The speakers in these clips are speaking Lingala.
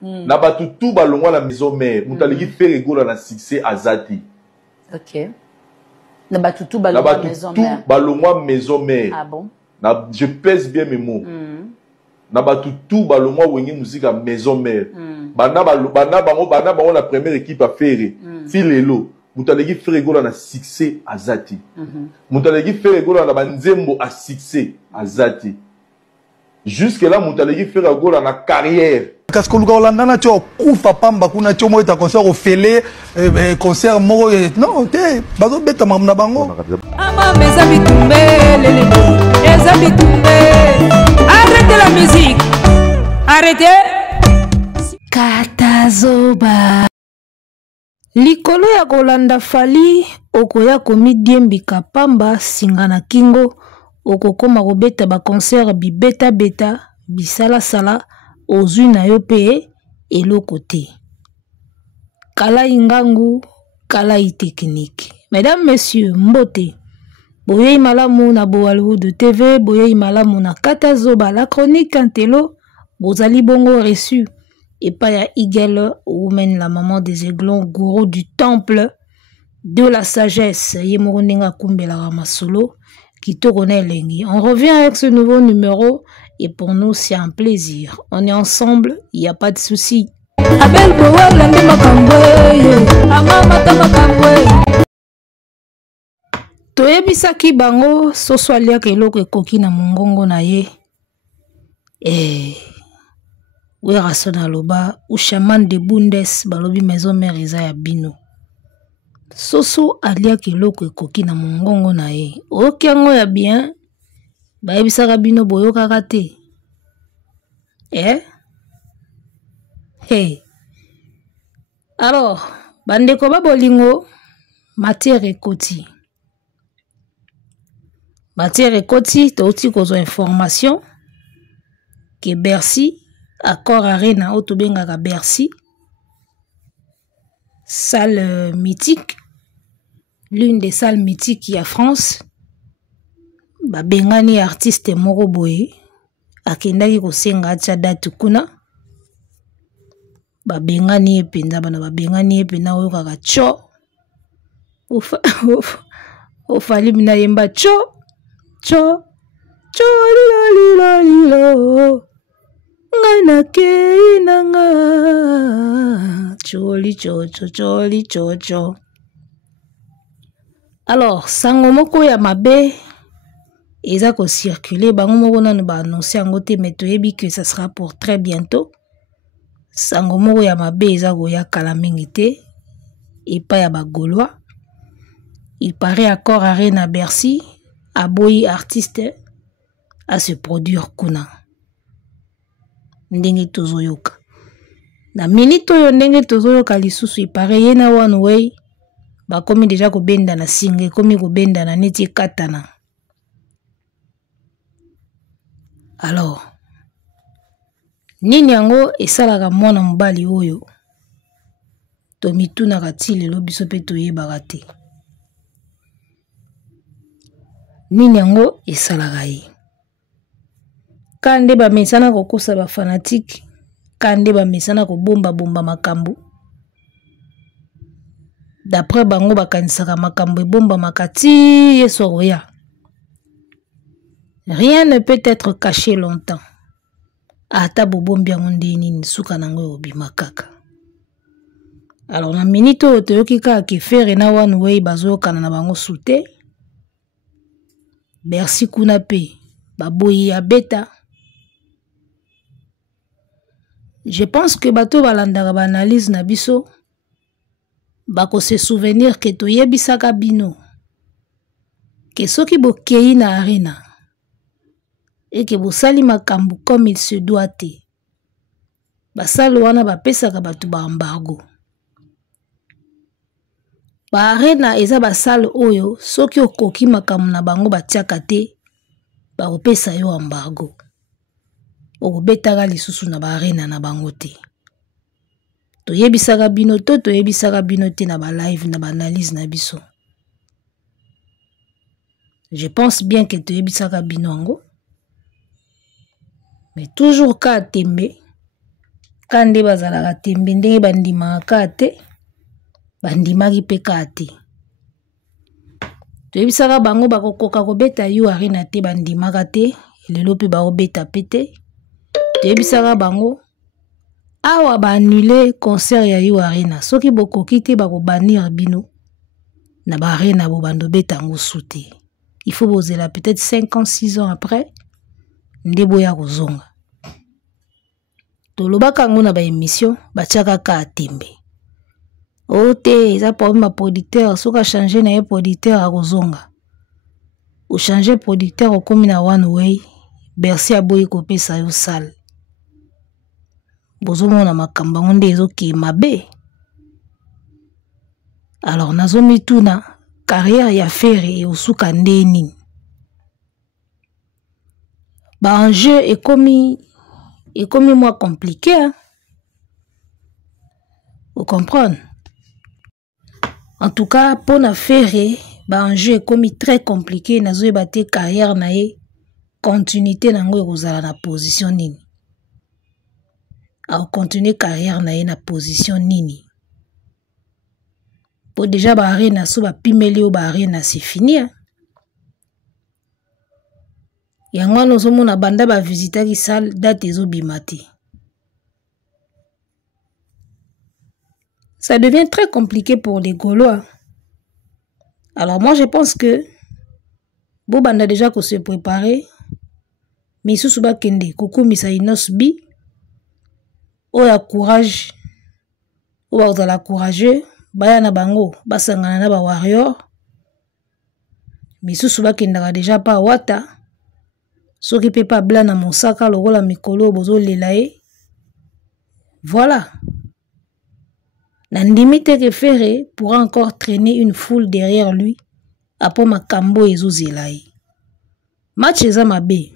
Na batu tout balongwa la maison mère. Mutalegi fait rigolo na succès azati. Ok. Na batu tout balongwa maison mère. Balongwa maison mère. Ah bon? Je pèse bien mes mots. Na batu tout balongwa wengi musique à maison mère. Bana bango la première équipe à faire. Filelo. Mutalegi fait rigolo na succès azati. Mutalegi fait rigolo na banzembo à succès azati. Jusque là Mutalegi fait rigolo na carrière. Parce que le gars là tu as kufa pamba kuna tu mo ta concert au félé concert mo non te bazo beta mamna bango ama mezabi tumbe lele ezabi tumbe arrêtez la musique arrêtez Katazoba likolo ya kolanda Fali okoya komidiembika pamba singana kingo okokoma kobeta ba concert bibeta beta bisala sala ozwi na yo pe eloko te. Kala ingangu, kala technique. Mesdames, messieurs, mbote. Boye malamu na Boalwood TV, boye malamu na Katazoba, la chronique Antelo, bozali bongo reçu. Et pas ya Igel, woman la maman des aiglons, gourou du temple de la sagesse. Yemorunenga kumbela ramasolo, qui te connaît lengi. On revient avec ce nouveau numéro. Et pour nous, c'est un plaisir. On est ensemble, il n'y a pas de souci. Toyebisaki bango soso aliaka eloko ekoki na mongongo na ye. Weraso na loba ou chaman de Bundes balobi maison mère eza ya bino. Soso aliaka eloko ekoki na mongongo na ye. Okiango ya bien. Bayebisaka bino boyokaka te. Hey. Alors, bandeko babolingo, matière ekoti. Matière ekoti, touti kozo information que Bercy, accord arena otobengaka Bercy, salle mythique, l'une des salles mythiques ya France. Bengani artiste moko boye akendaki kosenga atia date kuna bengani epenza bana bengani epena oyo kaka cho ofali mina yemba cho lilo ngana ke inanga choli cho. Alors sango moko ya mabe Eza ko circuler bango moko nanu ba annoncer yango te mais toyebi que ça sera pour très bientôt. Sango moko ya mabe eza ko ya kala mingi te et pas ya ba Gaulois. Il paraît accord arena Bercy aboyi artiste à se produire kuna. Ndenge tozoyoka. Na minute oyo ndenge tozoyoka lisusu il paraît yena one way ba komi déjà ko benda na singe komi ko benda na neti katana. Alors, nini yango esalaka mwana mobali oyo tomituna kati lelo biso pe toyebaka te. Nini yango esalaka ye. Kande ba mesana kokosa ba fanatique, kande ba mesana ko bomba makambo. D'après bango bakanisaka makambo ebomba makati yeso roya. Rien ne peut être caché longtemps. Ata bobombi yango ndeni nsuka nango obima kaka. Alors na minute oyo toyoki kaka kefere na one way bazoyokana na bango sute. Bercy kuna pe baboyi ya beta. Je pense que bato balandaka ba analyse na biso bako se souvenir que toyebisaka bino que soki bokei na arena et que bosali makambo comme il se doit te. Basalo wana bapesaka bato ba embargo. Ba arena eza basalo oyo soki okoki makambo na bango batiaka te bakopesa yo embargo. Okobetaka lisusu na ba arena na bango te. Toyebisaka bino to toyebisaka bino te na ba live na ba analyse na biso. Je pense bien que toyebisaka bino ango. Mais toujours ka tembe kande bazalaka tembe ndenge bandimaka te bandimaki mpe kaka te toyebisaka bango bakokoka kobeta Yu Arena te bandimaka te lelo mpe baobeta mpe te toyebisaka bango awa baannule concert ya Yu Arena soki bokoki te bakobanir bino na baarena bo bandobeta yango su te il faut bozela peut-être 5 ans 6 ans après nde boya kozonga tolobaka yango na baémission batiaka kaka tembe o te eza problème ya producteur soki achange na ye producteur akozonga ochange producteur okomi na one way Bercy aboyi kopesa yo sale bozomona makambo yango nde ezokee mabe alors nazomituna carrière ya Ferré eosuka nde nini baenjeu ekomi moins compliqué hein? Vous comprenez? En tout cas pour na Ferré baenjeu ekomi très compliqué nazoyeba te carrière na ye continuité nango ekozala na position nini continuer carrière na ye na position nini po déjà baarena so bapimeli yo baarena c'est fini hein? Yango wana ozomona banda bavisitaki salle date ezobima te ça devient très compliqué pour les Gaulois. Alors moi je pense que bon banda déjà qu'on se préparer mais sous bakende koko misa inos bi oya courage oya la courageux baya na bango basangana na ba warrior mais sous bakenda déjà pas wata soki pe pas blanc na mosaka lokola mikolo bozo lelae voilà. Nandimite que Ferré pourra encore traîner une foule derrière lui après makambo ezozelae. Match eza mabe.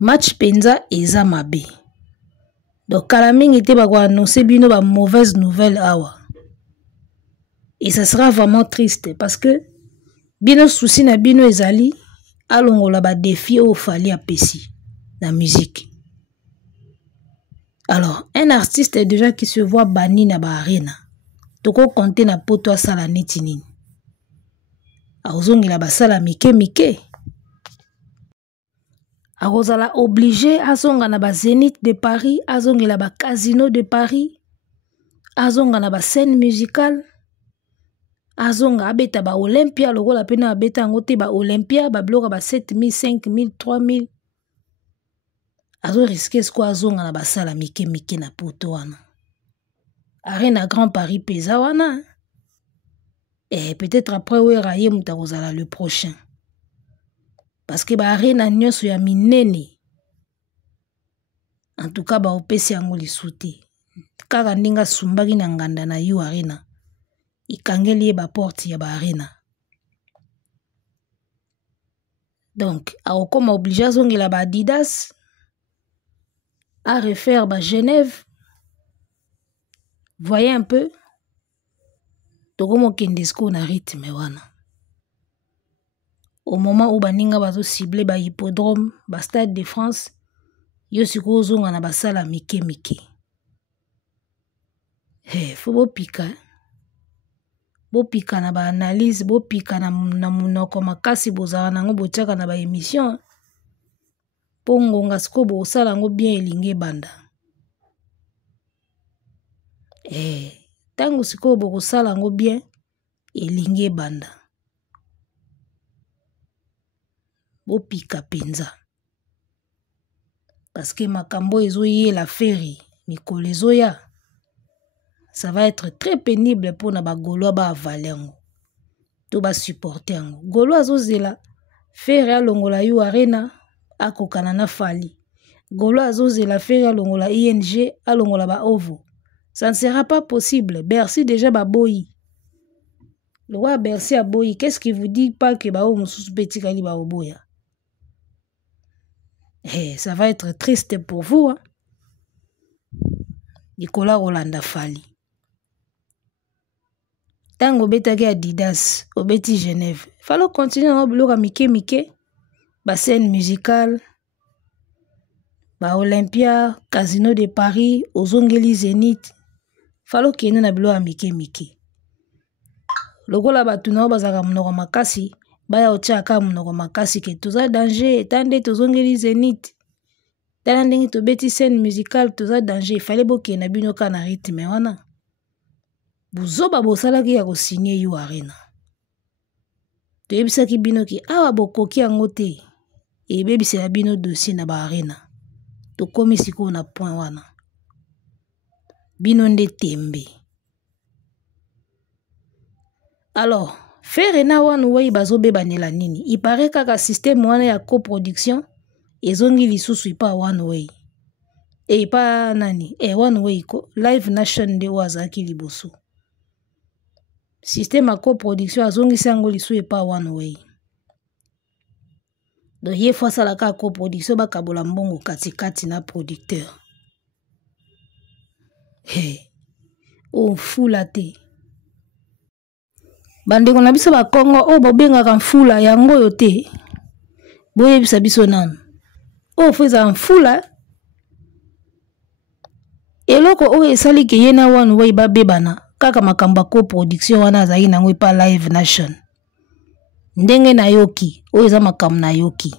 Match penza eza mabe. Donc kalamingi te bako annoncer bino ba mauvaise nouvelle awa. Et ça sera vraiment triste parce que bino souci na bino ezali alongola ba défi au fali apesi la musique. Alors, un artiste déjà qui se voit banni na ba arena. Toko compter na poto asala neti nini. Azongi la basala mike mike. Azala obligé azonga na ba Zénith de Paris, azongi la ba Casino de Paris, azonga na ba scène musicale, azonga abeta ba Olympia lokola pena abeta ngote ba Olympia ba bloka ba 7000, 5000, 3000. Azo risquer ce quoi azonga na basala mike mike na poto wana. Arena Grand Paris pesa wana. Et peut-être après we raye mutakozala le prochain. Parce que ba arena nyoso ya minene. En tout cas ba opesi yango lisuti. Kaka ndinga sumbaki na nganda na Yu Arena. Ikangeli ba porte ya ba arena. Donc, akoma obligé azongela ba Adidas à refaire bah, Genève. Voyez un peu. Tokomo kendesko na rythme wana. Au moment où baninga bazo ciblé ba hippodrome, ba stade de France, yo siko zonga na basala mike mike. Faut bo pika. Bo pika na ba analyse, bo pika na munoko makasi bozala nango botiaka na ba émission. Pongonga siko bo sala ngo bien elinge banda. Tango siko bo sala ngo bien elinge banda. Bo pika penza. Parce que makambo ezoye la Ferré, mikolo ezoya. Ça va être très pénible pour na ba Gaulois ba avalengo. To ba supporter ngo. Gaulois azozela Ferré alongola Yu Arena. Akokana na fali. Gaulois azozela Ferré alongola ING alongola ba ovo. Ça ne sera pas possible. Bercy déjà ba boyi. Le roi Bercy a boyi. Qu'est-ce qui vous dit pas que ba o mususu petit kali ba oboya? Ça va être triste pour vous. Hein? Nicolas Rolanda fali. Tango betaki Adidas, obeti Genève. Fallait continuer à bloquer mike mike. Ba scène musicale, ba Olympia, Casino de Paris, ozongeli Zénith. Falo kende na bilo ya mike mike. Lokola batu nao bazaka munoko makasi, baya otiaka munoko makasi ke toza danger, etande tozongeli Zénith. Tala ndenge tobeti scène musicale toza danger, fallait boke na bino ka na rythme wana. Buzoba bosalaki ya kosigner yo arena. Toyebisaki bino ki awa bokoki yango te. Ebebisela bino dossier na ba arena. Tokomi sikoyo na point wana. Bino nde tembe. Alors, faire na wana wei bazobeba nela nini. Il paraît kaka système wana ya coproduction ezongi lisusu ipa one way. E pa nani? One way ko Live Nation de wazaki liboso. Système ya coproduction azongi sango lisu ipa one way. Do ye fois salaka coproduction bakabola mbongo katikati na producteur. O fula te. Bandeko na biso ba Kongo o bobengaka mfula yango yo te. Boyebisa biso nanu. O feza mfula. Eloko o esali ke yena one way babebana kaka makambo ko production wana azali nango pa Live Nation. Ndenge na yoki, o eza makambo na yoki.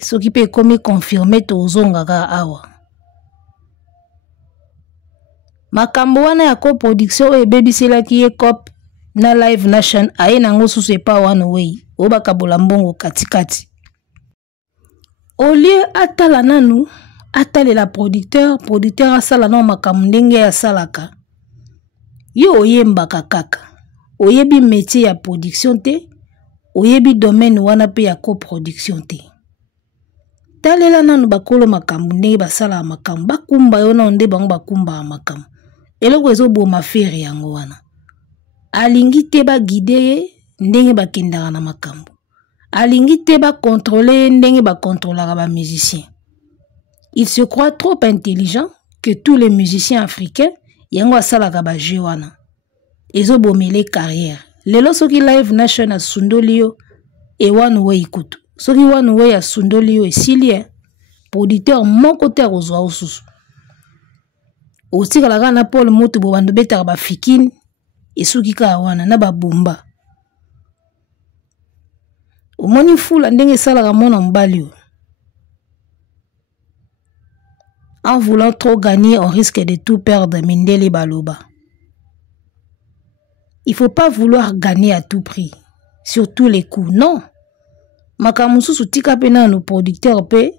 Soki pe komi confirmer to ozonga ka awa. Makambo wana ya coproduction oyo ebebiselaki ye cop na Live Nation aye nango susu epa one way o bakabola mbongo katikati. Au lieu atala nanu atalela producteur asala na makambo ndenge ya salaka. Yo oyembaka kaka. Oyebi métier ya production te, oyebi domaine wana pe ya coproduction te. Talela nanu bakolo makambo ndenge basala makambo bakumba yo na onde bango bakumba makambo. Eloko ezoboma fere yango wana. Alingi te ba guider ndenge bakendaka na makambo. Alingi te ba contrôler ndenge ba contrôlera ba musiciens. Il se croit trop intelligent que tous les musiciens africains yango asalaka ba jeu wana. Ezobomele carrière. Lelo soki Live Nation asundoli yo e one way kutu. Soki one way asundoli yo esili producteur moko te akozwa osusu. Otikalaka na Paul Moto bo bando betaka ba fikini esuki ka wana na ba bomba. Omoni fula ndenge salaka mona mbali. En voulant trop gagner, on risque de tout perdre, Mindele Baloba. Il ne faut pas vouloir gagner à tout prix, sur tous les coups, non. Makamusu sutika pena no producteur pe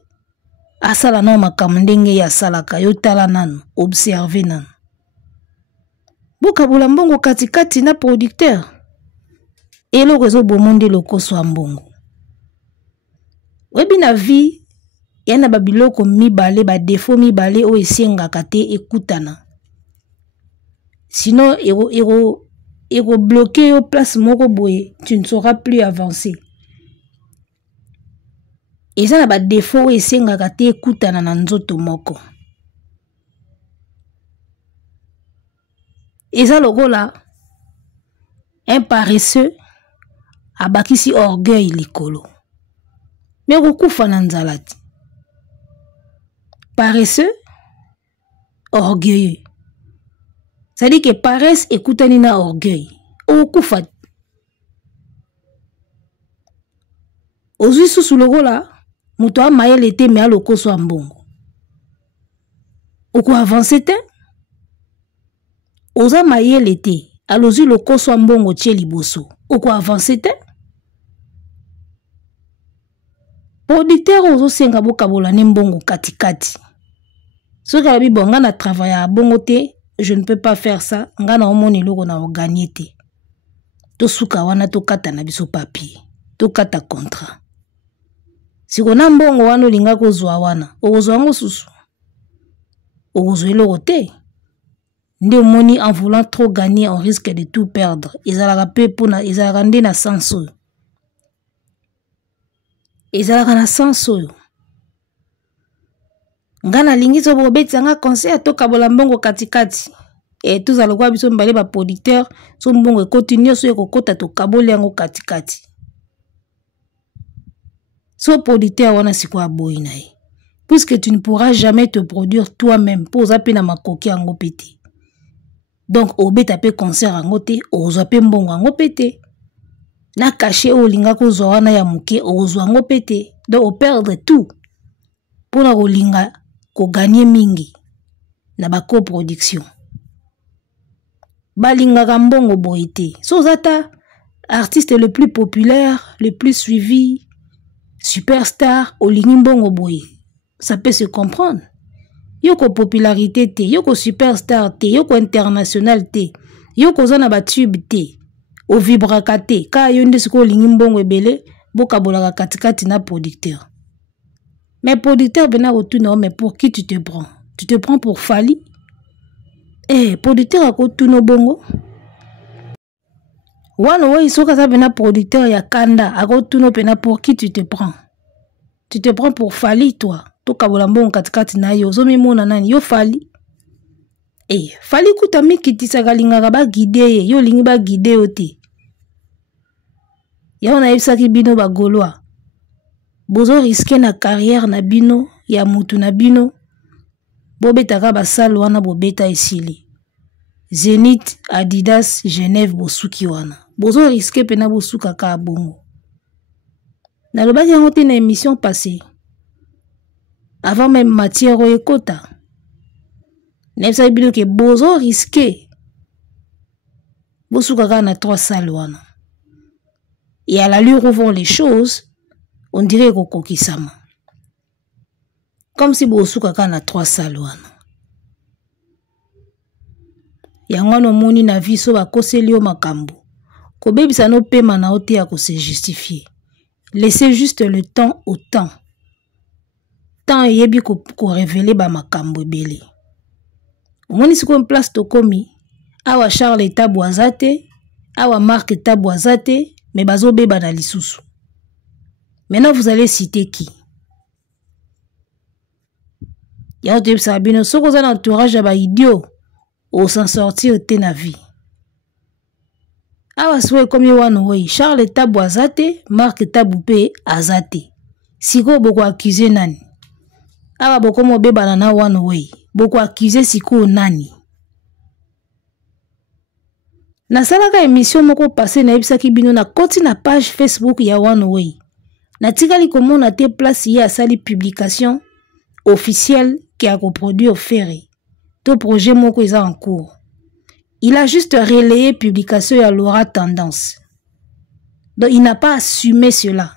asala no makamndenge ya salaka yo tala nanu observer nanu. Boka bulambongo katikati na producteur. Elo rezo bomonde lokoso ambongo. Webi na vie yana babiloko mibale ba défaut mibale o esengaka te ekutana. Sinon ego bloqué au place moko boye, tu ne sauras plus avancer. Et ça na ba défaut esengaka te ekutana na nzoto moko. Et ça lokola un paresseux abakisi orgueil likolo. Mais okufa na nzalati. Paresseux, orgueilleux. Ça dit que paresse ekutani na orgueil. Okufa. Ozui susu lokola muto amayele te me alokoso ambongo. Oko avancer te? Oza mayele te alozi lokoso ambongo tie liboso. Oko avancer te? Producteur ozo senga bokabola ne mbongo katikati. Soki alabi bonga na travailler à bongo te, je ne peux pas faire ça. Nga na omoni loko na oganye te. To suka wana to kata na biso papier. To kata contrat. Si kona mbongo wana linga kozwa wana, okozwa ngo susu. Okozwa eloko te. Nde omoni en voulant trop gagner, on risque de tout perdre. Ezalaka pe pona ezalaka nde na sanso. Ezalaka na sanso. Ngana lingizo bobeti nga conseil to kabola mbongo katikati. Et tous alokwa biso mbale ba producteur, so mbongo continue so ekokota to kabole yango katikati. So producteur wana sikwa boy na ye. puisque tu ne pourras jamais te produire toi-même pour zapper na makoki ango pété. Donc obeta pe concert ango te, ozwa pe mbongo ango pété. Na caché olinga ko zoana ya muke, ozwa ango pété. Donc on perdre tout pour na olinga ko gagner mingi na ba coproduction. Balinga kambongo boité. So zata artiste le plus populaire, le plus suivi, superstar, olingi mbongo boy. Ça peut se comprendre. Yoko popularité te, yoko superstar te, yoko international te, yoko zana ba tube te, o vibraka te, ka yonde siko olingi mbongo ebele, boka bolaka katikati na producteur. Mais producteur bena otuna, mais pour qui tu te prends? Tu te prends pour Fali? Eh, producteur ako tuno bongo. Wano wa isoka sa bena producteur ya kanda, ako tuno pena pour qui tu te prends? Tu te prends pour Fali toi? Toka bolambongo katikati na yo, zomi mona nani, yo Fali? Eh, Fali kuta mikitisa kalingaka ba guide, yo lingi ba guide ote. Ya ona ebisaki bino ba Gaulois. Bozo risquer na carrière na bino, ya mutu na bino. Bobetaka basal wana bobeta esili. Zenith, Adidas, Genève bosuki wana. Bozo risquer pena bosuka ka bongo. Na lobaki yango te na émission passée. Avant même matière o ekota. Nebsa bino ke bozo risquer. Bosuka ka na 3 salles wana. Et à l'allure où vont les choses, on dirait kokokisama. Comme si bosuka ka na 3 salles wana. Yango no moni na viso ba koseli o makambo. Kobebisa no pema na ote ya ko se justifier. Laissez juste le temps au temps. Tant yebi ko révéler ba makambo ebele. Omoni siko en place tokomi, awa Charles Tabouazate, awa Marc Tabouazate, mais bazo beba na lisusu. Maintenant vous allez citer qui? Y'a te sabino soko za na entourage ba idiot au s'en sortir te na vie. Awa soué comme wano wey Charles Tabouazate, Marc Taboupe azate. Siko boko accusé nani? Awa boko mo beba na wano wey. Boko accusé siko nani? Na salaka émission moko passé na ebisaki bino na koti na page Facebook ya wano wey. Na tikali komona te place ya sali publication officielle qui a coproduit au ferry. Tout projet moko est en cours. Il a juste relayé publication et Laura Tendance. Donc il n'a pas assumé cela.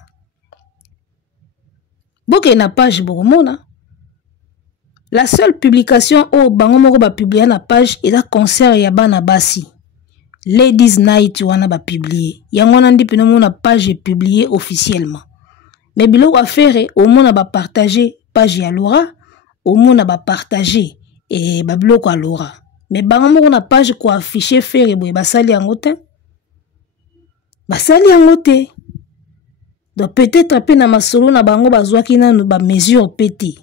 Boke na page boromona. La seule publication au bango moko ba publier na page est un concert ya bana basi. Ladies Night wana ba publier. Yango na ndi pino mona page est publiée officiellement. Mais bilo wa faire au mona ba partager page ya Laura, au mona ba partager et ba bloko à Laura. Mais bango moko na page ko afficher faire boy basali yango te. Basali yango te. Donc peut-être pe na masolo na bango bazwaki na ba mesure pété.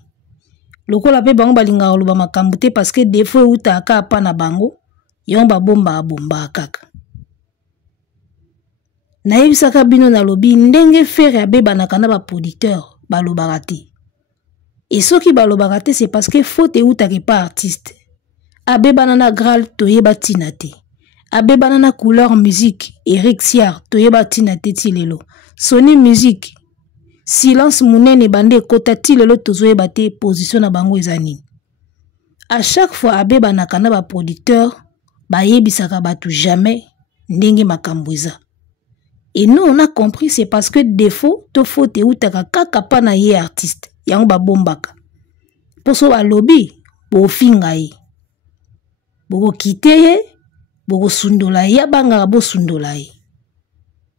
Lokola pe bango balinga oloba makambo te parce que des fois uta aka pa na bango yon ba bomba kaka. Na yebisaka bino na lobi ndenge faire ya beba na kana ba producteur ba lobaka te. Et ce qui ba lobaka te c'est parce que faute uta ke pas artiste. Abeba nana Graal toyeba tina te. Abeba nana couleur musique Eric Siar toyeba tina te tilelo. Sony musique silence munene bande kota tilelo tozoyeba te position na bango ezani. À chaque fois abeba na kana ba producteur ba yebisaka batu jamais ndenge makambo eza. Et nous on a compris c'est parce que défaut to faute utaka kaka pa na ye artiste yango ba bombaka. Poso ba lobby bo finga ye. Boko kite boko sundola ya banga bo sundola ye.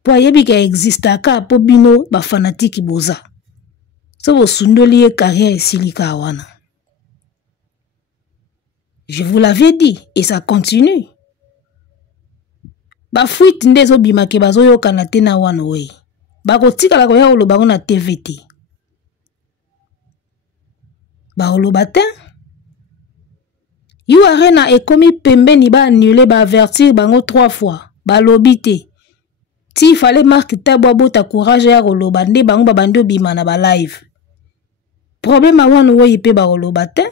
Po yebi ka exista ka po bino ba fanatique boza. So bo sundoli carrière silika wana. Je vous l'avais dit et ça continue. Ba fuite ndezo bimake bazo yo kanate na wana we. Ba ko tikala ko ya oloba na TVT. Ba oloba te. You arena e komi pembe ni ba annulé ba avertir bango 3 fois. Ba lobité. Ti fallait Marc Tabouabo ta courage ya oloba nde bango ba bando bima na ba live. problème wana wo yipe ba oloba te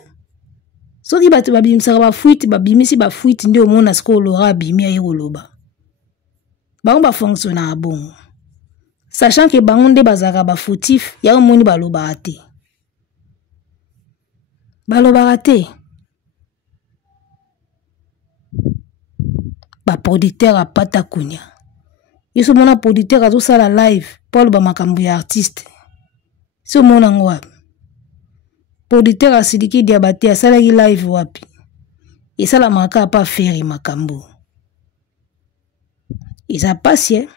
soki bato babimisaka bafuite babimisi bafuite nde omona siko olora abimi aye koloba bango bafonctionnaka bongo sachant que bango nde bazalaka bafautif yango moni balobaka te baproducteur apata kunya yeso mona producteur azosala live po aloba makambo ya artiste si omona ngo wapi producteur asiliki diabate asalaki live wapi esalamaka apa feri makambo eza pasi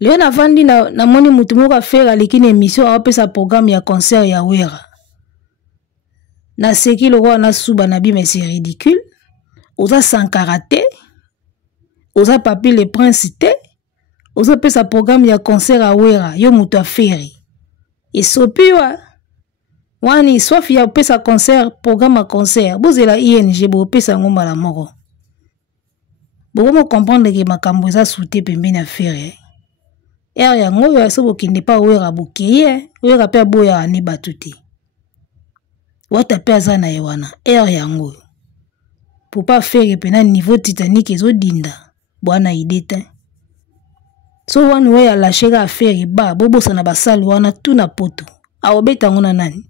leo navandi namoni mutu moko afere aleki na émission aopesa programme ya concert ya wera naseki lokola nasuba na bima c'est ridicule oza Sankara te oza Papi le Prince te oza pesa programme ya concert a wera yo mutu afere esopi wani soif ya pesa concert programme a concert bozela ING bopesa ngo mbala moko bokomo comprendre ke makambo eza soute pembeni afere yango oyo aso bokende pa wera bokeye wera pe aboya ne bato te wata pe aza na ye wana yango po pa fere pena niveau Titanic ezodinda bwana ide te so wani we alasheka afere ba bobosa na basali wana tu na poto aobeta ngo na nani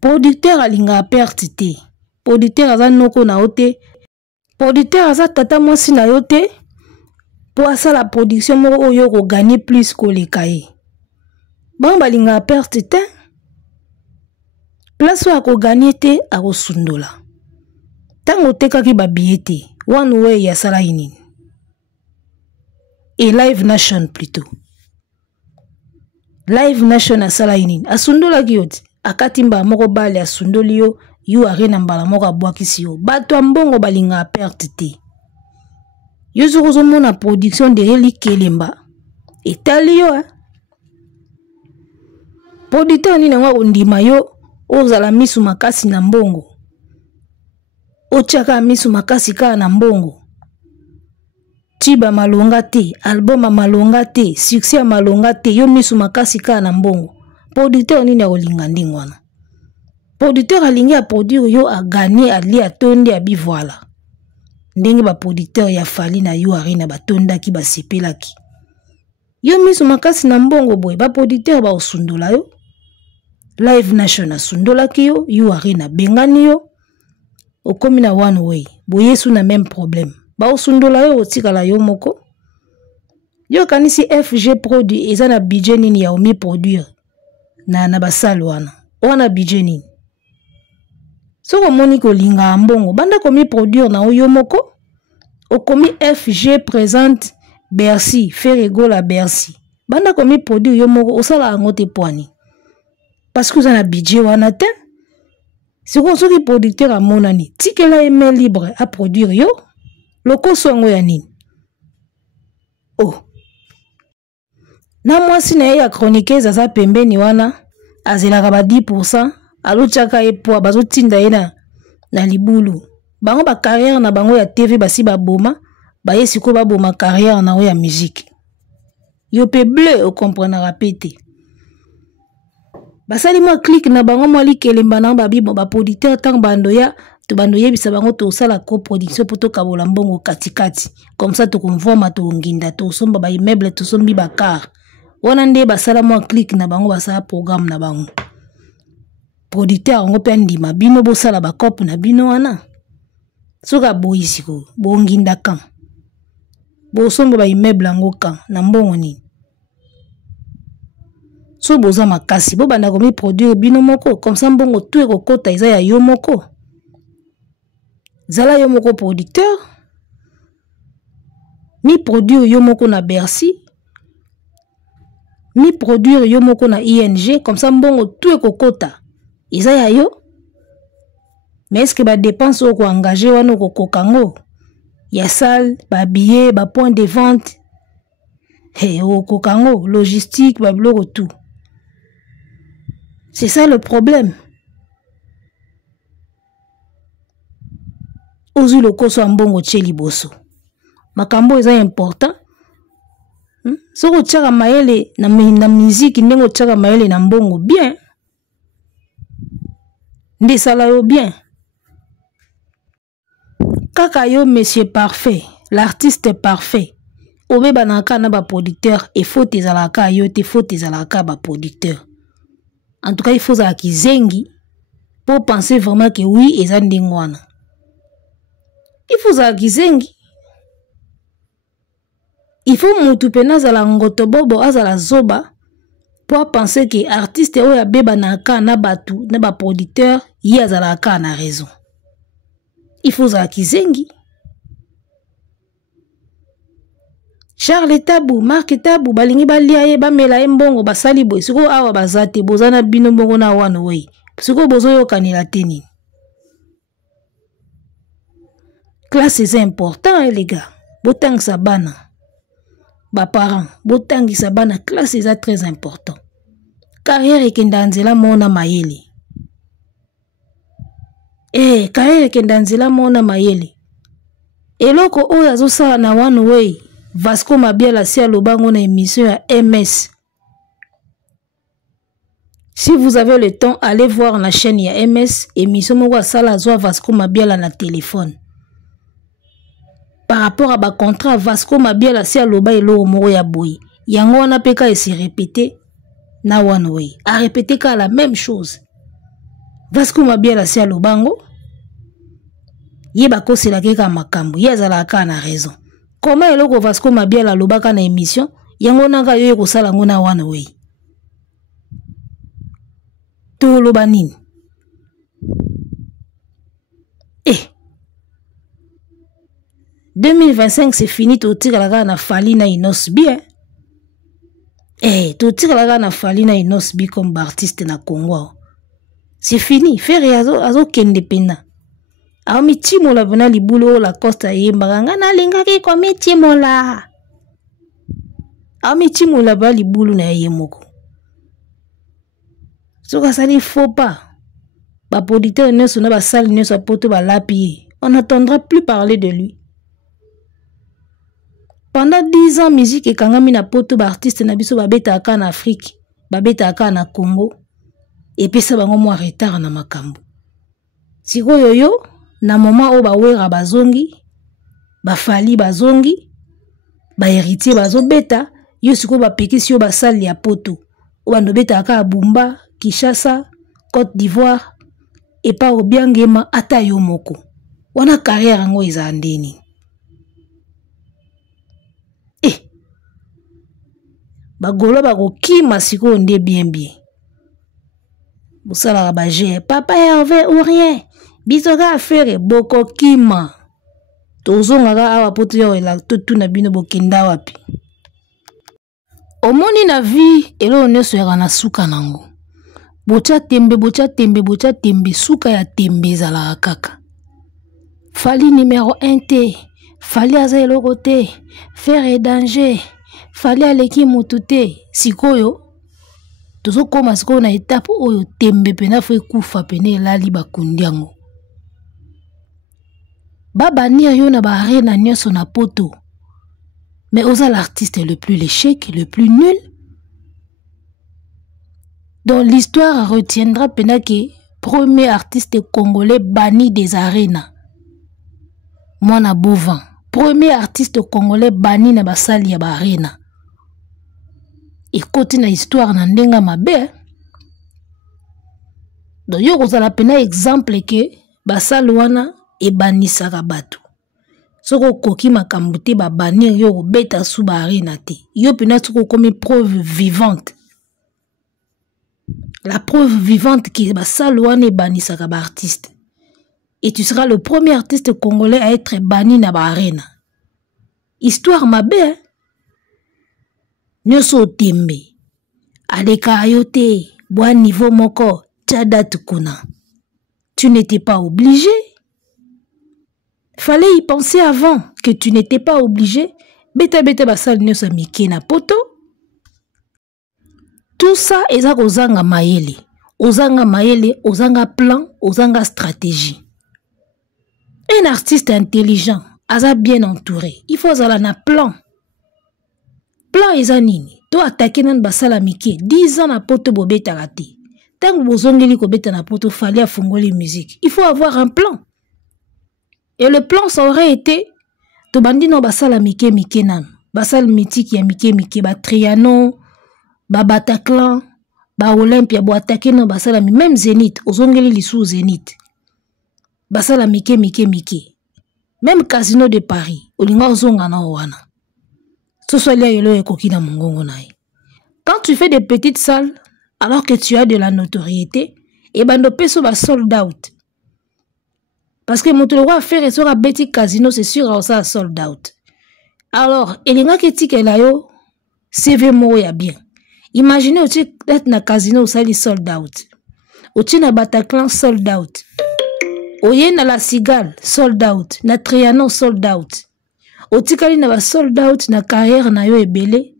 producteur alinga perte te producteur aza noko na ote producteur aza tata mwasi na yo te po asala production moko oyo ko gagner plus koleka ye bango balinga perte te place oyo akoganye te akosundola ntango otekaki babiye te one way asalaki nini live nation plutôt live nation asalaki nini asundolaki yo te akati mbala moko bale asundoli yo are na mbala moko abwakisi yo bato ya mbongo balinga perte te yo soki ozomona production de Likelemba etali yo producteur nini yango akondima yo ozala misu makasi na mbongo otiaka misu makasi kaka na mbongo tiba malonga te album malonga te succès malonga te yo misu makasi kaka na mbongo producteur nini akolinga ndenge wana producteur alingi a produire yo a gagner ali atonde abi voilà ndenge ba producteur ya fali na yo arena batondaki basepelaki yo misu makasi na mbongo boy ba producteur ba osundola yo live nation asundolaki yo arena bengani yo okomi na one way boyesu na même problème ba osundola yo otikala yo moko yo kanisi FG produit eza na budget nini ya omi produire na basali wana budget nini soko moni kolinga mbongo banda komi produire na yo moko okomi FG présente Bercy Ferrego la Bercy banda komi produire yo moko osala ango te poani parce que ça na budget wana te c'est quoi soki producteur a monani tikela email libre à produire yo loko songo ya nini na mwasi na ya chroniqueuse aza pembeni wana azelaka ba 10% alochaka epoa bazotinda ye na libulu bango ba carrière na bango ya TV basi baboma baye siko baboma carrière na ya musique yo pe bleu o comprendre pété basali moi click na bango moi Likelemba na babi ba producteur tang bando yebisa bango to sala coproduction poto kabola mbongo katikati comme ça to conforme to nginda to somba ba immeuble to sombi ba car wana nde basala moi click na bango basala programme na bango producteur ngo pe ndima bino bo sala ba cop na bino wana soka boyisiko bo nginda kan bo somba ba immeuble ngo kan na mbongo ni so boza makasi bo banda komi produire bino moko comme ça mbongo tout ekokota eza ya yo moko zala yo moko producteur mi produire yo moko na Bercy mi produire yo moko na ING comme ça mbongo tout ekokota eza ya yo mais est-ce que ba dépense oko engager wana okokokango ya salle ba billet ba point de vente okokango logistique ba biloko tout. C'est ça le problème. Ozu loko so mbongo tsheli boso. Makambo eza important. Soko tchaka mayele na musique ndenge tchaka mayele na mbongo bien. Nde sala yo bien. Kaka yo monsieur parfait, l'artiste parfait. Obe banaka na ba producteur et faut tes alaka yo te faut tes alaka ba producteur. En tout cas, il faut à zengi pour penser vraiment que oui, ils ont des ngwana. Il faut à zengi. Il faut moutupena za la ngoto bobo azala zoba pour penser que artiste oya beba naka na batu na ba producteur yi azala ka na raison. Il faut à zengi. Charles Tabou, Marc Tabou, balingi balia ye bamela mbongo basali boy. Siko awa bazate bozana bino mbongo na wana wey. Siko bozo yo kanila teni. Classe c'est important les gars. Botang sa bana. Ba parents, botang sa bana classe c'est très important. Carrière ekendanzela mona mayele. Carrière ekendanzela mona mayele. Eloko oyo azosala na one way. Vasco Mabiala si alobango na émission à MS. Si vous avez le temps, allez voir la chaîne ya MS, émission moko sala zo Vasco Mabiala na téléphone. Par rapport à ba contrat Vasco Mabiala si aloba elo moko ya boy. Yango wana peka et se répéter na one way. A répéter ka la même chose. Vasco Mabiala si alobango yeba ko sela ke ka makambo, yazala ka na raison. Comment eloko Vasco Mabiala lobaka na émission yango nanga yo ekosala ngona wana wey. To loba nini? 2025 c'est fini to tira na Fally na Inos bien. To tira na Fally na Inos bi comme artiste na Congo. C'est fini, faire azo kende pena. A mi timola vena libulo la costa yemba ngana lingaki kwa mi timola. A mi timola ba libulu na yemoko. Soka sali faut pas. Ba producteur neso na ba sali neso apoto ba lapi. On n'entendra plus parler de lui. Pendant 10 ans musique ekangami na poto ba artiste na biso ba beta aka na Afrique, ba beta aka na Congo. Et puis ça bango mo retard na makambo. Siko yoyo na moment où ba wera bazongi ba Fally bazongi ba héritier bazobeta yo siko ba pekisi yo ba sali ya poto o ba ndobeta aka Bumba Kinshasa Côte d'Ivoire et pas obiangema ata yo moko wana carrière ngo eza ndeni ba golo ba kokima siko nde bien Bosala ba je papa Hervé ou rien bisoka affaire boko kima tozonga awa poto yo ela tutu na bino bokenda wapi omoni na vie elo neso ya na suka nango bocha tembe suka ya tembe zala kaka Fally numéro 1 te Fally aza eloko te faire danger Fally aleki mutu te sikoyo tozo koma sikoyo na étape oyo tembe pena fo ekufa pene elali bakundi yango Baba ni yo na ba arena nyoso na poto. Mais osa l'artiste le plus l'échec, le plus nul. Donc l'histoire retiendra pena que premier artiste congolais banni des arénas. Mwana Bovan. Premier artiste congolais banni na basali ya ba arena. Et côté na histoire na ndenga mabe. Donc yo kozala pena exemple que basali wana et banisaka batu. Soko koki makambo te ba banir yo beta su ba arena te. Yo pena soko comme preuve vivante. La preuve vivante qui ba salwane et banisaka ba artiste. Et tu seras le premier artiste congolais à être banni na ba arena. Histoire mabe. Nyoso tembe. Aleka ayote boa niveau moko tchada tukuna. Tu n'étais pas obligé. Fallait y penser avant que tu n'étais pas obligé. Beta basal ne sa miki na poto. Tout ça est à ozanga maele. Ozanga plan, ozanga stratégie. Un artiste intelligent, aza bien entouré. Il faut avoir un plan. plan eza nini to attaquer nan basala mike 10 ans na poto bobeta raté tant bozongeli ko beta na poto fallait afungoli musique il faut avoir un plan et le plan ça aurait été to bandi no basala mike nan basala mythique ya mike ba Triano ba Bataclan ba Olympia bo attaquer no basala même Zénith ozongeli lisu Zénith basala mike même Casino de Paris olinga ozonga na wana ce soit là yelo ekoki na mongongo nae. Quand tu fais des petites salles alors que tu as de la notoriété et bando peso ba sold out parce que moto le roi faire et sera beti casino c'est sûr ça sold out. Alors elinga ketike la yo CV mo ya bien. Imaginez au être na casino sali sold out. Au na Bataclan sold out. Oye na la Cigale sold out, na Trianon sold out. Otikali na ba sold out na carrière na yo ebele.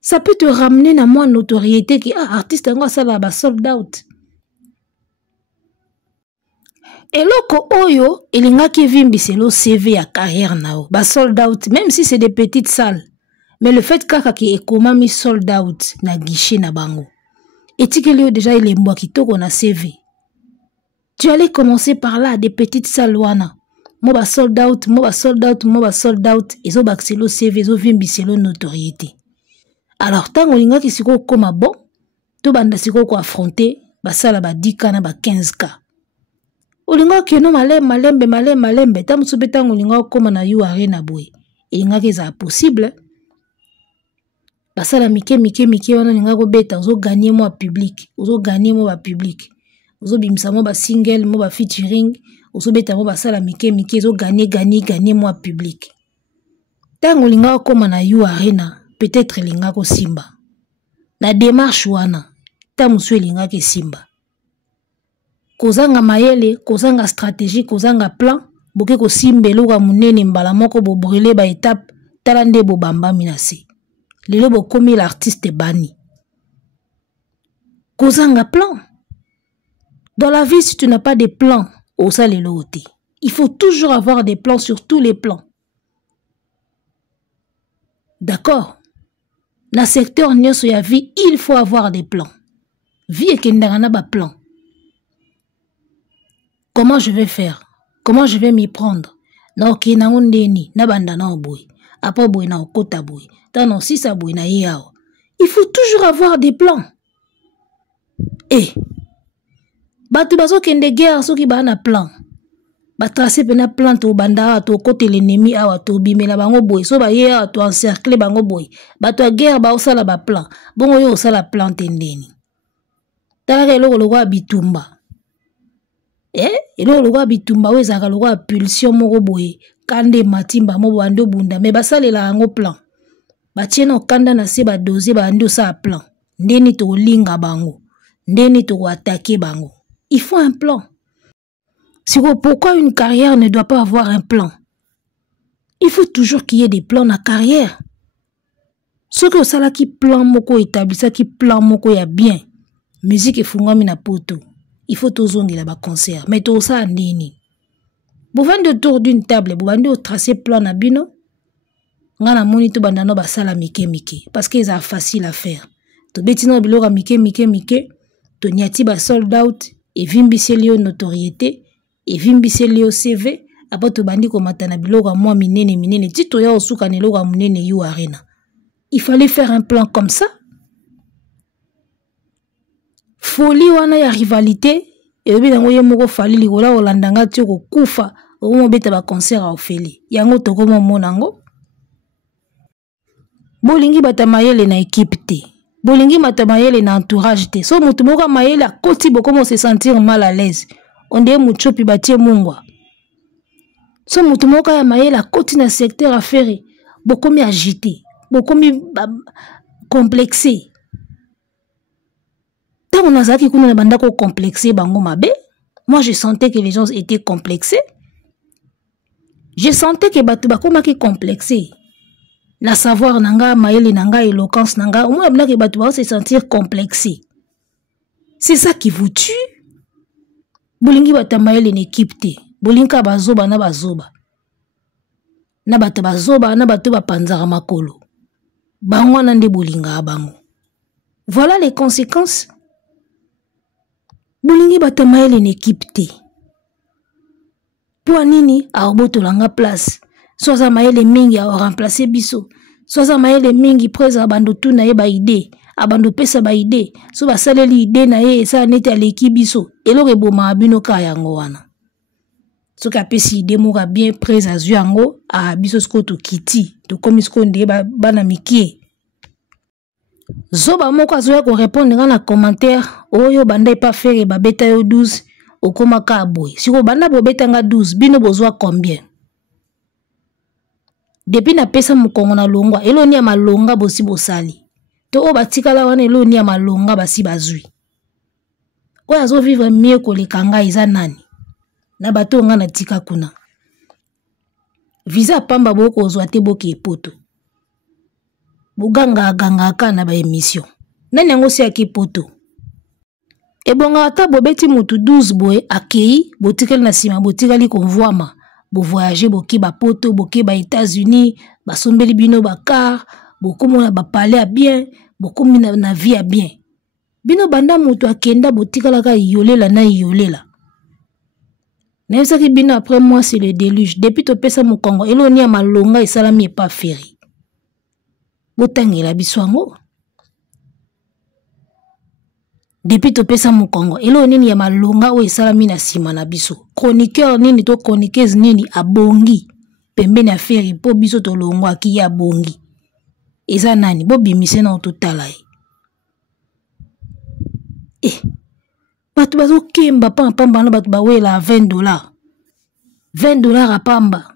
Ça peut te ramener na moins notoriété qui artiste ngo sala ba sold out. Eloko oyo elinga ki vimbiselo CV ya carrière na yo ba sold out même si c'est des petites salles. Mais le fait kaka ki ekomami sold out na guichet na bango. Etikeli yo déjà il est moi qui toko na CV. Tu allais commencer par là des petites salles wana. Moba sold out, iso baxelo CV, iso vimbiselo notoriété. Alors, tant olinga ki siko koma bon, to banda siko ko affronter, basala ba 10K na ba 15K. Olinga ki no malembe, tam subeta olinga koma na yu arena boy. Elinga ki za possible. Basala mike wana olinga ko beta, ozo gagner mo public, ozo bimisa mo ba single, mo ba featuring, ozo beta mo basala mike ozo gagner mo public. Tango linga koma na yu arena, peut-être linga ko simba. Na démarche wana, tamusu linga ke simba. Kozanga mayele, kozanga stratégie, kozanga plan, boke ko simbelo ka munene mbala moko bo brûler ba étape, talande bo bamba minase. Lelo bo komi l'artiste bani. Kozanga plan. Dans la vie, si tu n'as pas de plans, il faut toujours avoir des plans sur tous les plans. D'accord? Dans le secteur de la vie, il faut avoir des plans. Vie et kendana ba plan. Comment je vais faire? Comment je vais m'y prendre? Na ok na ondeni, na banda na oboy. Après boy na okota boy. Tano si sa boy na yao. Il faut toujours avoir des plans. Et batu baso kende guerre soki ba na plan. Ba tracer pena plan to banda to côté l'ennemi awa to bimela bango boy. So ba ye to encercler bango boy. Batu a guerre ba osala ba plan. Bongo yo osala plan tendeni. Tala eloko lokwa bitumba. Eloko lokwa bitumba wezaka lokwa pulsion moko boy. Kande matimba mo bando bunda me basalela yango plan. Ba tiena okanda na se ba doser ba ando sa plan. Ndeni to linga bango. Ndeni to attaquer bango. Il faut un plan. Pourquoi une carrière ne doit pas avoir un plan? Il faut toujours qu'il y ait des plans dans la carrière. Ce que ça qui plan moko établi, ça qui plan moko ya bien. Musique et fungami na poto. Il faut toujours ngi la ba concert. Mais tout ça ndeni. Vous venez autour d'une table, vous venez tracer plan na bino. Ngana moni to bandano ba sala mike. Parce que c'est facile à faire. To betino bilora mike. To nyati ba sold out. Et vimbiselio notoriété. Et vimbiselio CV. Après to bandi komatana bilora moi minene. Tito ya osuka neloga munene yu arena. Il fallait faire un plan comme ça. Folie wana ya rivalité. Et bien nango ye moko fali likola olandanga tioko kufa. Omo beta ba concert a ofeli. Yango toko monango. Bolingi bata mayele na équipe te. Bolingi bata mayele na entourage te. So mutu moka mayele a koti bokomo se sentir mal à l'aise. On dit muchopi batie mungwa. So mutu moka ya mayele a koti na secteur affaire. Bokomi agité. Bokomi complexé. Tant on a ça qui kuna bandako complexé bango mabe. Moi je sentais que les gens étaient complexés. Je sentais que batu bakoma ki complexé. La savoir nanga, maëli nanga, éloquence nanga, au moins que batu va se sentir complexé. C'est ça qui vous tue. Bolingi bata maëli n'équipe te. Bolinka bazoba na bazoba. Na bata bazoba na batu ba panzara makolo. bango wana nde bolinga bango. Voilà les conséquences. Bolingi bato mayele une équipe te. Po nini aobotolanga place. Soza mayele mingi a remplacer biso. Soza mayele mingi preza abando tu na ye ba idée. Abando pesa ba idée. So ba saleli idée na ye esa nete aleki biso. Eloko eboma abino ka yango wana. Soki apesi idée moka bien preza zu yango a biso sko to kiti. To komi sko nde bana mikie. Zoba moko azoya ko répondre na commentaire oyo banda pas faire ba beta yo 12 okoma ka boy. Siko banda bo beta nga 12 bino bozwa combien? Depuis na pesa mukongo na longwa eloni ya malonga bosi bosali. To o batikala wana eloni ya malonga basi bazui. Oyo azo vivre mieux ko le kanga iza nani? Na bato nga na tika kuna. Visa pamba boko ozwa te boke epoto. Buganga aganga na ba émission. Nani yango si akipoto. Ebonga ata bobeti mutu 12 boy akei botikali na sima botikali konvoama. Bo voyager boki ba poto boki ba États-Unis, ba sombeli bino ba car, bokomo na ba palais bien, bokomi na vie bien. Bino banda mutu akenda botikala ka yolela na yolela. Naisaki bino après moi c'est le déluge. Depuis to pesa mu Congo eloni ya malonga esalami pas ferry. Botangela biswango. Depuis to pesa mu Congo elo nini ya malonga o esalami na sima na biso. Chroniqueur nini to chroniqueuse nini abongi. Pembeni affaire po biso to longo aki ya bongi. Eza nani bo bimise na ototala e. Batu bazo kemba pamba na batu bawela $20. $20 apamba.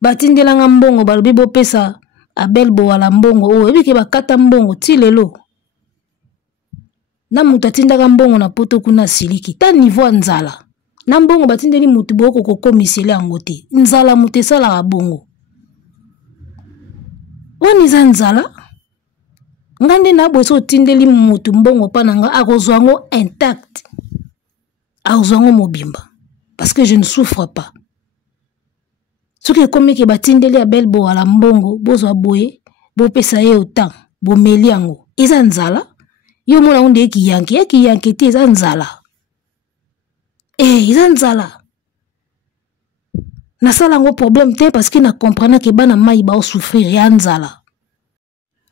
Batindelanga mbongo balobi bo pesa Abel bo wala mbongo o ebike bakata mbongo ti lelo. Na mutu atindaka mbongo na poto kuna siliki ta niveau nzala. Na mbongo batindeli mutu boko kokomisele yango te. Nzala mutu esalaka bongo. Wani za nzala? Ngande na boso tindeli mutu mbongo pananga akozwa ngo intact. Akozwa ngo mobimba. Parce que je ne souffre pas. Soki komi ke batindeli Abel bo wala mbongo bozo boye bo pesa ye autant bo meli yango. Eza nzala? Yo mona onde eki te eza nzala. Eza nzala. Nasala ngo problème te parce que na comprendre que bana mai ba souffrir ya nzala.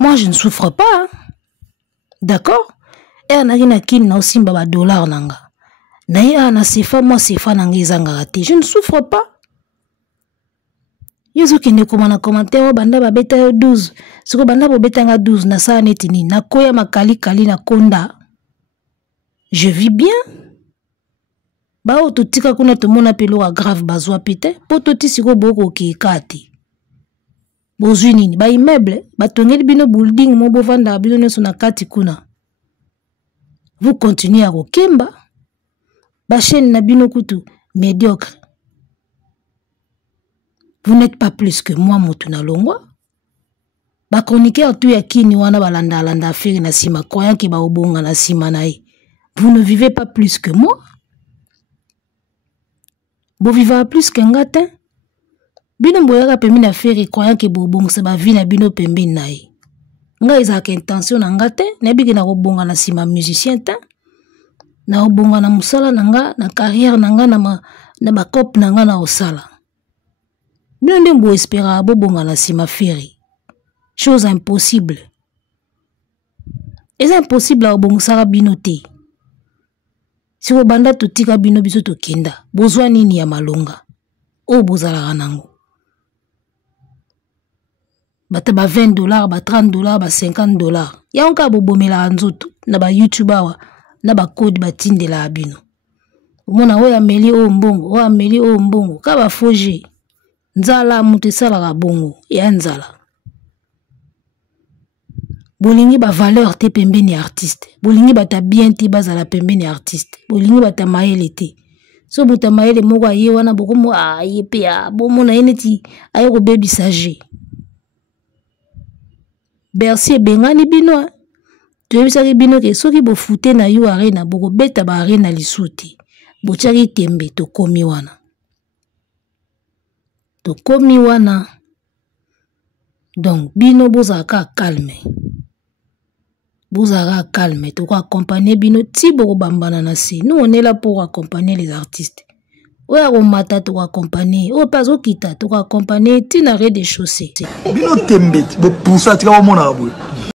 Moi je ne souffre pas. Hein? D'accord? Na kina kin na osimba ba dollar nanga. Na ya na sefa moi sefa nanga ezanga te. Je ne souffre pas. Yezo kende koma na commentaire banda ba beta yo 12. Siko banda bo beta nga 12 na sa neti ni na koya makali kali na konda. Je vis bien. Ba o totika kuna to mona pelo a grave bazwa pete po toti siko boko ke kati. Bozwi nini ba immeuble ba tongeli bino building mo bo vanda bino neso na kati kuna. Vous continuez à kokemba. Ba chaîne na bino kutu médiocre. Vous n'êtes pas plus que moi, Motuna Longwa. Ba chroniqueur tu ya kini wana balanda landa affaire na sima croyant ki ba obonga na sima nae. Vous ne vivez pas plus que moi. Vous vivez plus qu'un gatin. Bino mboyaka pembi na affaire croyant ki bo obonga sa ba vie na bino pembi nae. Nga ezaka intention na ngate, na biki na obonga na sima musicien ta. Na obonga na musala nanga na carrière nanga na ba cop nanga na osala. Bien de espérer bonga na sima ferry. Chose impossible. C'est impossible à bonga sara binote. Si vous banda tutika bino biso to kenda, bozwa nini ya malonga. O bozala nango. Bata ba $20, ba $30, ba $50. Ya onka bobomela nzoto na ba YouTuber wa na ba code batindela abino. Omona oya meli o mbongo, oya meli o mbongo, ka ba foje. Nzala mutu esalaka bongo ya nzala. Bolingi ba valeur te pembeni artiste. Bolingi bata bien te bazala pembeni artiste. Bolingi bata mayele te. So buta mayele moko aye wana bokomo aye pe ya bomo na yeneti aye ko baby sage. Bercy bengani bino. Tu ebisaki bino ke soki bo fute na yo arena boko beta ba arena lisuti. Bochaki tembe to komi wana. To komi wana Donc, bino bozaka calme. Bozaka calme. Tu vas accompagner bino tibo bambana na si. Nous, on est là pour accompagner les artistes. Oya romata tu vas accompagner. O pazo kita tu vas accompagner. Tinare des chaussées. Bino tembe. Bo poussa tika wa mona abwe.